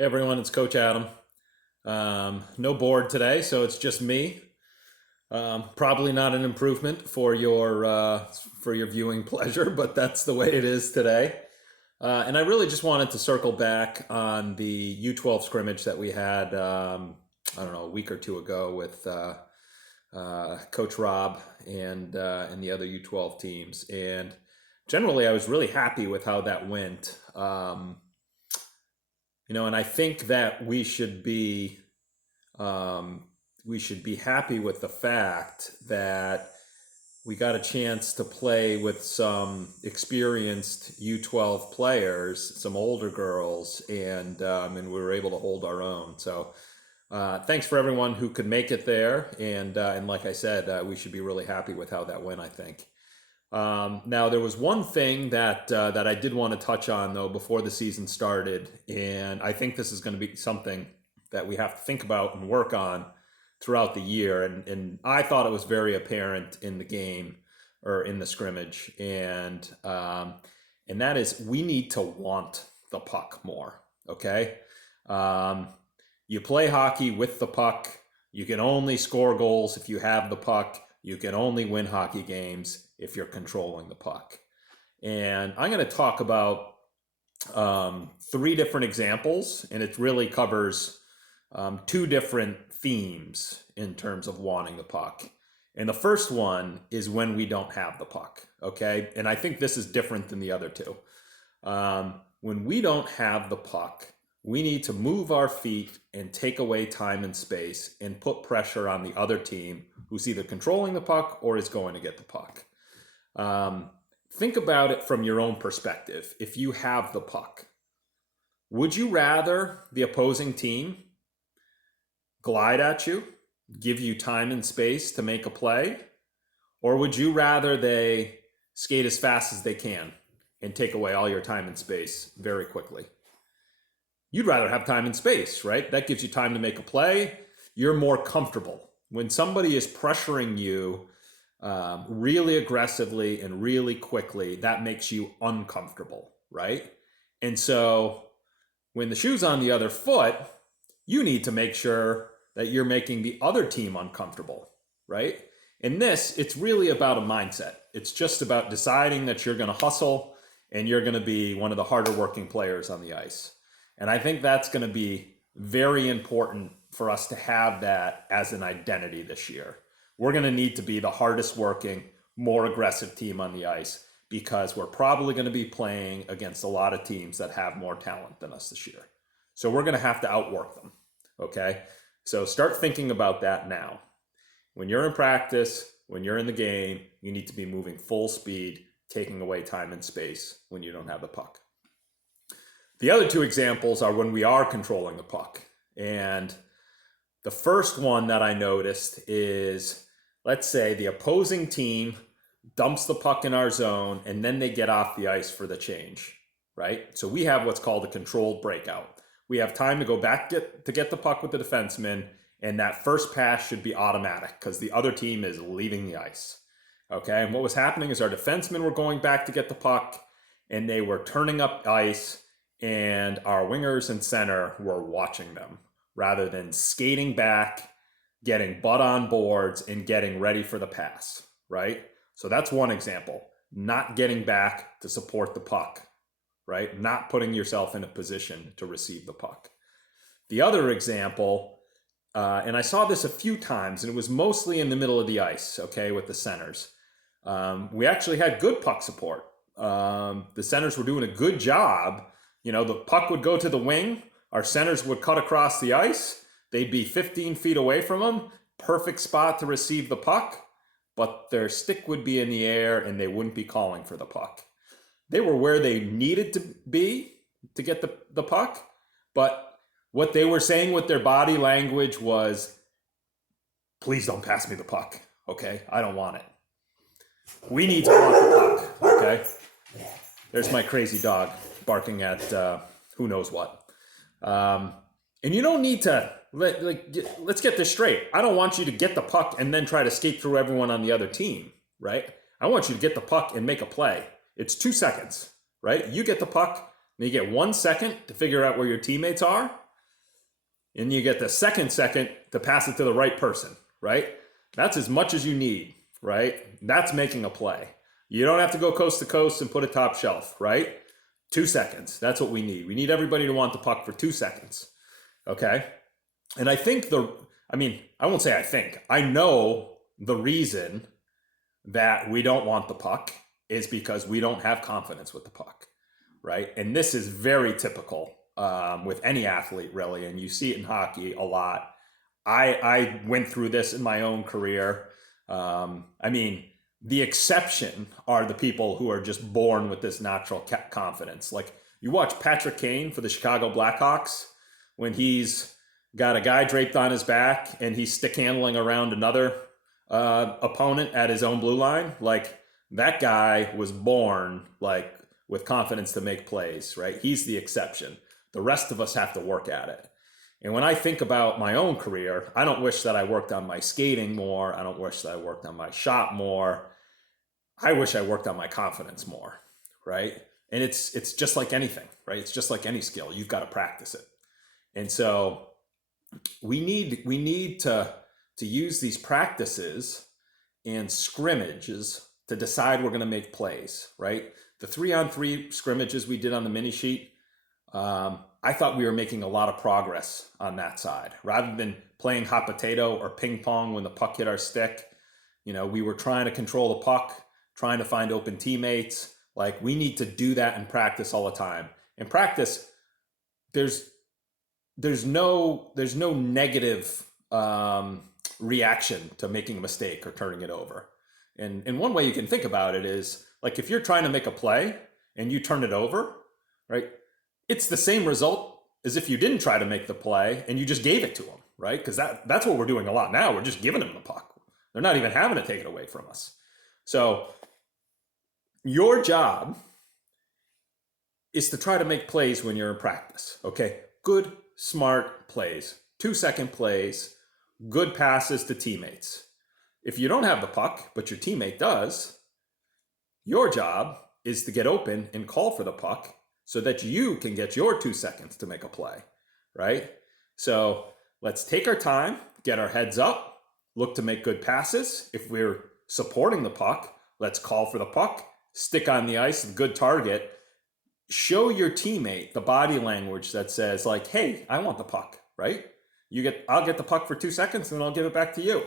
Hey everyone, it's Coach Adam. No board today, so it's just me. Probably not an improvement for your viewing pleasure, but that's the way it is today. And I really just wanted to circle back on the U12 scrimmage that we had, I don't know, a week or two ago with Coach Rob and the other U12 teams. And generally, I was really happy with how that went. And I think that we should be happy with the fact that we got a chance to play with some experienced U12 players, some older girls, and we were able to hold our own. So thanks for everyone who could make it there, and like I said, we should be really happy with how that went, I think. Now, there was one thing that I did want to touch on, though, before the season started, and I think this is going to be something that we have to think about and work on throughout the year. And I thought it was very apparent in the game or in the scrimmage, and that is we need to want the puck more. Okay, you play hockey with the puck. You can only score goals if you have the puck. You can only win hockey games if you're controlling the puck. And I'm going to talk about three different examples, and it really covers two different themes in terms of wanting the puck. And the first one is when we don't have the puck, okay? And I think this is different than the other two. When we don't have the puck, we need to move our feet and take away time and space and put pressure on the other team who's either controlling the puck or is going to get the puck. Think about it from your own perspective. If you have the puck, would you rather the opposing team glide at you, give you time and space to make a play, or would you rather they skate as fast as they can and take away all your time and space very quickly? You'd rather have time and space, right? That gives you time to make a play. You're more comfortable. When somebody is pressuring you really aggressively and really quickly, that makes you uncomfortable, right? And so when the shoe's on the other foot, you need to make sure that you're making the other team uncomfortable, right? In this, it's really about a mindset. It's just about deciding that you're going to hustle and you're going to be one of the harder working players on the ice. And I think that's going to be very important for us to have that as an identity this year. We're going to need to be the hardest working, more aggressive team on the ice because we're probably going to be playing against a lot of teams that have more talent than us this year. So we're going to have to outwork them, okay? So start thinking about that now. When you're in practice, when you're in the game, you need to be moving full speed, taking away time and space when you don't have the puck. The other two examples are when we are controlling the puck. And the first one that I noticed is, let's say the opposing team dumps the puck in our zone and then they get off the ice for the change, right? So we have what's called a controlled breakout. We have time to go back to get the puck with the defenseman, and that first pass should be automatic because the other team is leaving the ice. Okay, and what was happening is our defensemen were going back to get the puck and they were turning up ice, and our wingers and center were watching them rather than skating back, getting butt on boards, and getting ready for the pass, right? So that's one example. Not getting back to support the puck, right? Not putting yourself in a position to receive the puck. The other example, and I saw this a few times, and it was mostly in the middle of the ice, okay, with the centers. We actually had good puck support. The centers were doing a good job. You know, the puck would go to the wing. Our centers would cut across the ice. They'd be 15 feet away from them. Perfect spot to receive the puck. But their stick would be in the air and they wouldn't be calling for the puck. They were where they needed to be to get the puck. But what they were saying with their body language was, please don't pass me the puck. Okay? I don't want it. We need to want the puck. Okay? There's my crazy dog barking at who knows what. And you don't need to, let's get this straight. I don't want you to get the puck and then try to skate through everyone on the other team, right? I want you to get the puck and make a play. It's 2 seconds, right? You get the puck, and you get 1 second to figure out where your teammates are. and you get the second to pass it to the right person, right? That's as much as you need, right? That's making a play. You don't have to go coast to coast and put it top shelf, right? 2 seconds. That's what we need. We need everybody to want the puck for 2 seconds. Okay. And I think I won't say I think, I know the reason that we don't want the puck is because we don't have confidence with the puck, right? And this is very typical with any athlete, really. And you see it in hockey a lot. I went through this in my own career. The exception are the people who are just born with this natural confidence. Like you watch Patrick Kane for the Chicago Blackhawks when he's got a guy draped on his back and he's stick handling around another opponent at his own blue line. Like that guy was born like with confidence to make plays, right? He's the exception. The rest of us have to work at it. And when I think about my own career, I don't wish that I worked on my skating more. I don't wish that I worked on my shot more. I wish I worked on my confidence more, right? And it's just like anything, right? It's just like any skill. You've got to practice it. And so we need to use these practices and scrimmages to decide we're going to make plays, right? The 3-on-3 scrimmages we did on the mini sheet, I thought we were making a lot of progress on that side. Rather than playing hot potato or ping pong when the puck hit our stick, we were trying to control the puck, trying to find open teammates. Like we need to do that in practice all the time. In practice, there's no negative reaction to making a mistake or turning it over. And one way you can think about it is like if you're trying to make a play and you turn it over, right? It's the same result as if you didn't try to make the play and you just gave it to them, right? Because that's what we're doing a lot now. We're just giving them the puck. They're not even having to take it away from us. So your job is to try to make plays when you're in practice, okay? Good, smart plays, 2-second plays, good passes to teammates. If you don't have the puck, but your teammate does, your job is to get open and call for the puck so that you can get your 2 seconds to make a play, right? So let's take our time, get our heads up, look to make good passes. If we're supporting the puck, let's call for the puck, stick on the ice, good target. Show your teammate the body language that says like, hey, I want the puck, right? I'll get the puck for 2 seconds and then I'll give it back to you.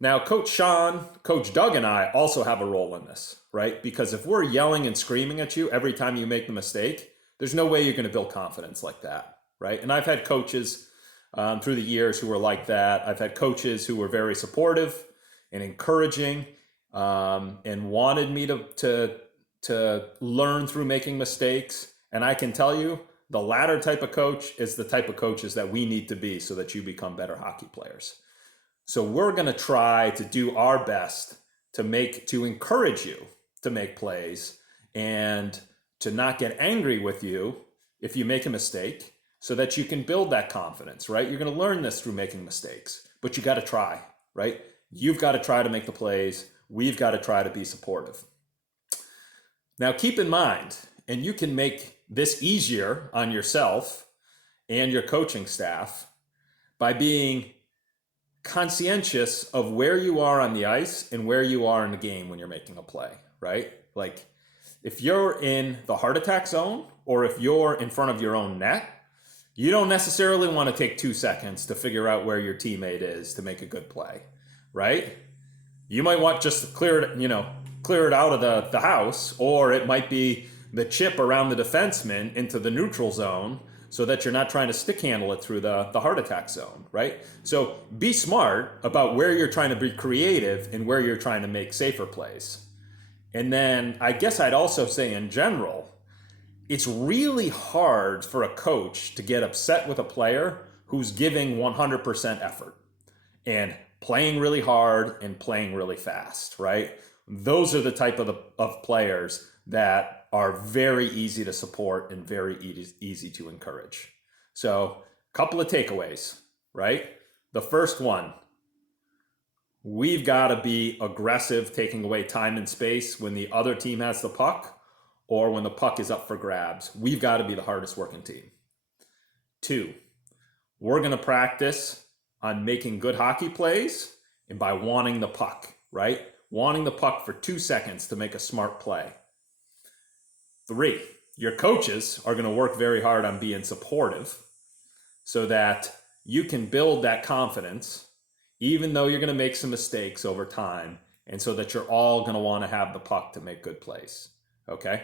Now, Coach Sean, Coach Doug, and I also have a role in this, right? Because if we're yelling and screaming at you every time you make the mistake, there's no way you're going to build confidence like that, right? And I've had coaches through the years who were like that. I've had coaches who were very supportive and encouraging and wanted me to learn through making mistakes. And I can tell you, the latter type of coach is the type of coaches that we need to be so that you become better hockey players. So we're going to try to do our best to encourage you to make plays and to not get angry with you if you make a mistake so that you can build that confidence, right? You're going to learn this through making mistakes, but you got to try, right? You've got to try to make the plays. We've got to try to be supportive. Now, keep in mind, and you can make this easier on yourself and your coaching staff by being conscientious of where you are on the ice and where you are in the game when you're making a play, right? Like if you're in the heart attack zone or if you're in front of your own net, you don't necessarily want to take 2 seconds to figure out where your teammate is to make a good play, right? You might want just to clear it out of the house, or it might be the chip around the defenseman into the neutral zone so that you're not trying to stick handle it through the heart attack zone, right? So be smart about where you're trying to be creative and where you're trying to make safer plays. And then I guess I'd also say in general, it's really hard for a coach to get upset with a player who's giving 100% effort and playing really hard and playing really fast, right? Those are the type of players that are very easy to support and very easy to encourage. So a couple of takeaways, right? The first one, we've got to be aggressive, taking away time and space when the other team has the puck or when the puck is up for grabs. We've got to be the hardest working team. 2, we're going to practice on making good hockey plays and by wanting the puck, right? Wanting the puck for 2 seconds to make a smart play. 3, your coaches are going to work very hard on being supportive so that you can build that confidence, even though you're going to make some mistakes over time, and so that you're all going to want to have the puck to make good plays. Okay?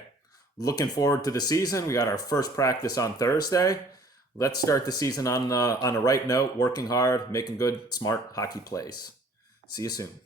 Looking forward to the season. We got our first practice on Thursday. Let's start the season on a right note, working hard, making good, smart hockey plays. See you soon.